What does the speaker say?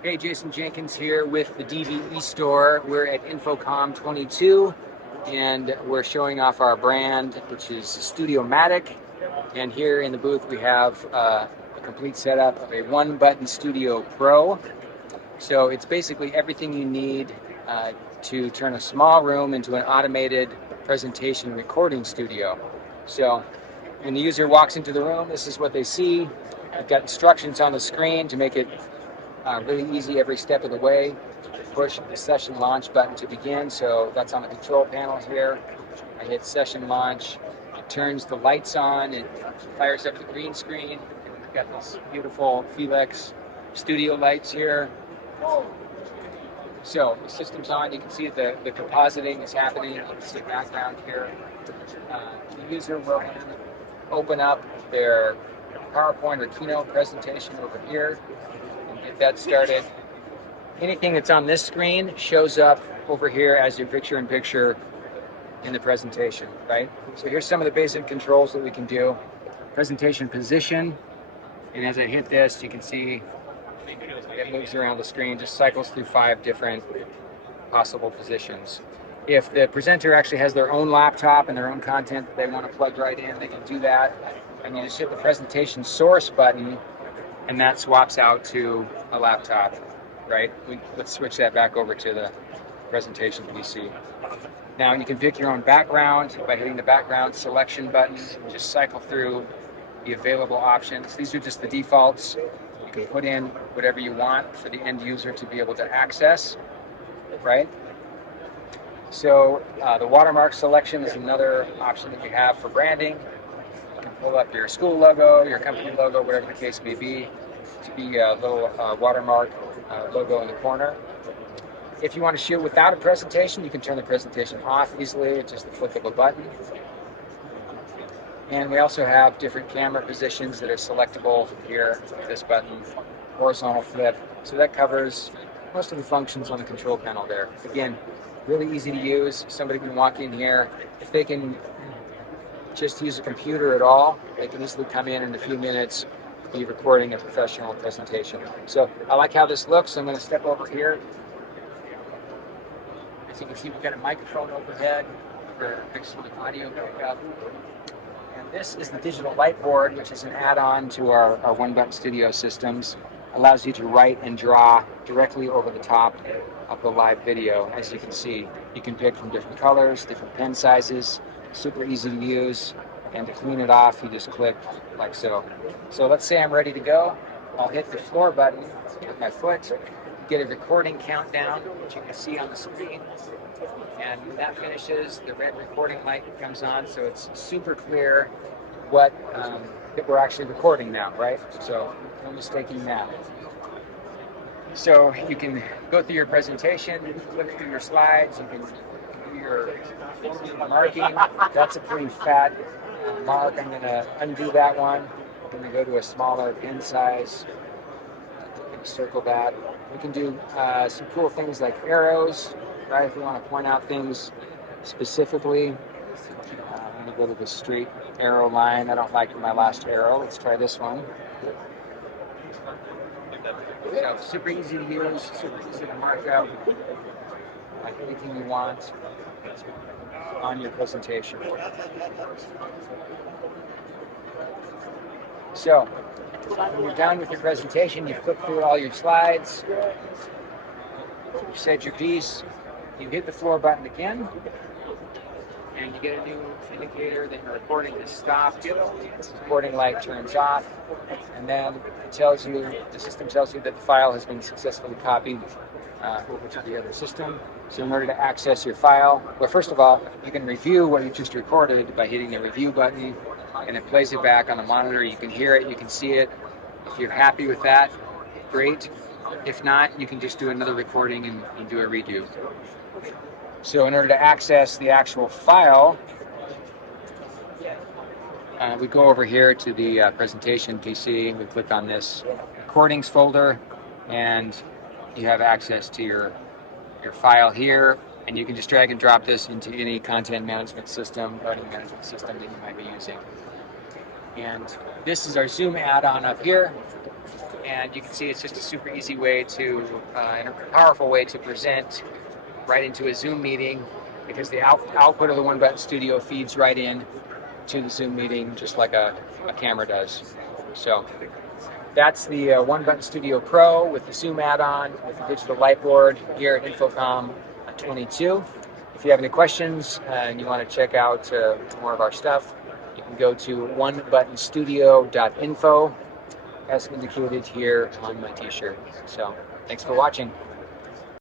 Hey, Jason Jenkins here with the DVE store. We're at InfoComm 22 and we're showing off our brand, which is StudioMatic. And here in the booth we have a complete setup of a one-button Studio Pro. So it's basically everything you need to turn a small room into an automated presentation recording studio. So when the user walks into the room, this is what they see. I've got instructions on the screen to make it really easy every step of the way. Push the session launch button to begin, so that's on the control panel here. I hit session launch, it turns the lights on, it fires up the green screen. We've got these beautiful Felix studio lights here. So the system's on, you can see the compositing is happening, you can see the background here. The user will then open up their PowerPoint or Keynote presentation over here and get that started. Anything that's on this screen shows up over here as your picture-in-picture in the presentation, right? So here's some of the basic controls that we can do. Presentation position, and as I hit this, you can see it moves around the screen, just cycles through 5 different possible positions. If the presenter actually has their own laptop and their own content that they want to plug right in, they can do that. And you just hit the presentation source button, and that swaps out to a laptop, right? Let's switch that back over to the presentation PC. Now you can pick your own background by hitting the background selection button, and just cycle through the available options. These are just the defaults. You can put in whatever you want for the end user to be able to access, right? So the watermark selection is another option that we have for branding. You can pull up your school logo, your company logo, whatever the case may be, to be a little watermark logo in the corner. If you want to shoot without a presentation, you can turn the presentation off easily with just the click of a button. And we also have different camera positions that are selectable here with this button, horizontal flip. So that covers most of the functions on the control panel there. Again, really easy to use. Somebody can walk in here. If they can just use a computer at all, they can easily come in a few minutes, be recording a professional presentation. So I like how this looks. I'm going to step over here. As you can see, we've got a microphone overhead for excellent audio pickup. And this is the digital Whiteboard, which is an add-on to our one-button studio systems. Allows you to write and draw directly over the top of the live video. As you can see, you can pick from different colors, different pen sizes, super easy to use, and to clean it off, you just click like so. So let's say I'm ready to go. I'll hit the floor button with my foot, get a recording countdown, which you can see on the screen. And when that finishes, the red recording light comes on, so it's super clear what that we're actually recording now, right? So no mistaking that. So you can go through your presentation, click through your slides, you can do your marking. That's a pretty fat mark. I'm going to undo that one. I'm going to go to a smaller pen size. I'm going to circle that. We can do some cool things like arrows, right? If you want to point out things specifically. I'm going to go to the straight arrow line. I don't like my last arrow. Let's try this one. So super easy to use, super easy to mark up, like anything you want on your presentation. So when you're done with your presentation, you've clicked through all your slides, you've said your piece, you hit the floor button again, and you get a new indicator that your recording has stopped. The recording light turns off, and then it tells you, the system tells you that the file has been successfully copied over to the other system. So in order to access your file, well, first of all, you can review what you just recorded by hitting the review button, and it plays it back on the monitor. You can hear it, you can see it. If you're happy with that, great. If not, you can just do another recording and do a redo. So in order to access the actual file, we go over here to the presentation PC, we click on this recordings folder, and you have access to your file here, and you can just drag and drop this into any content management system, writing management system that you might be using. And this is our Zoom add-on up here, and you can see it's just a super easy way to, and a powerful way to present right into a Zoom meeting, because the output of the One Button Studio feeds right in to the Zoom meeting just like a camera does. So that's the One Button Studio Pro with the Zoom add-on with the digital Whiteboard here at InfoComm 22. If you have any questions and you want to check out more of our stuff, you can go to onebuttonstudio.info as indicated here on my t-shirt. So thanks for watching.